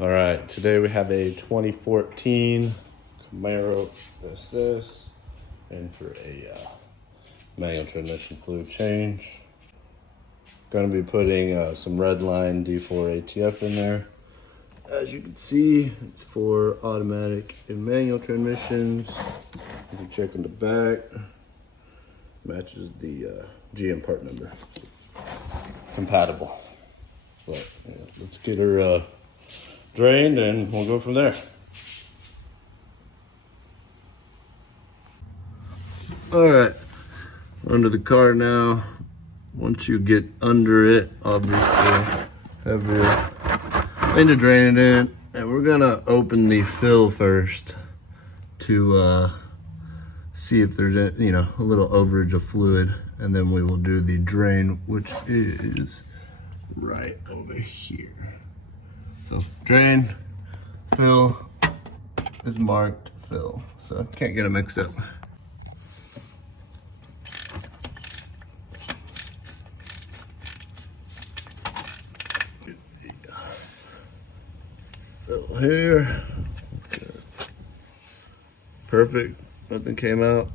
All right, today we have a 2014 Camaro SS and for a manual transmission fluid change. Going to be putting some Redline D4 ATF in there. As you can see, it's for automatic and manual transmissions. If you check in the back, matches the GM part number. Compatible. But yeah, let's get her drained and we'll go from there. All right, under the car now. Once you get under it, obviously have your into drain it in, and we're gonna open the fill first to see if there's a little overage of fluid, and then we will do the drain, which is right over here. So drain, fill is marked fill, so can't get it mixed up. Fill here. Okay. Perfect. Nothing came out.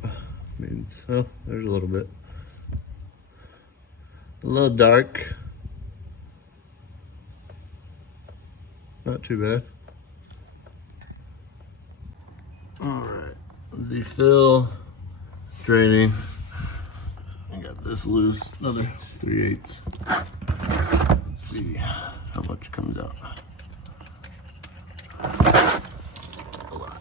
Means, oh, there's a little bit. A little dark. Not too bad. All right, the fill draining. I got this loose, another 3/8. Let's see how much comes out. A lot.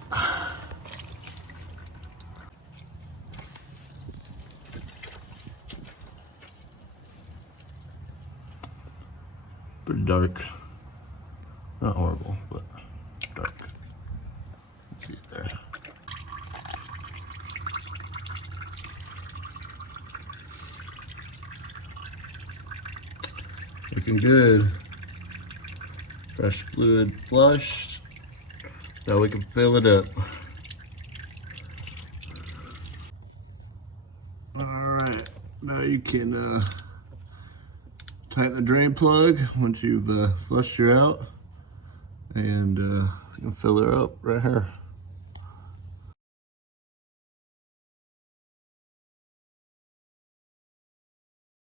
Pretty dark. Not horrible, but dark. Let's see it there. Looking good. Fresh fluid flushed. Now we can fill it up. All right, now you can tighten the drain plug once you've flushed her out, and you can fill her up right here.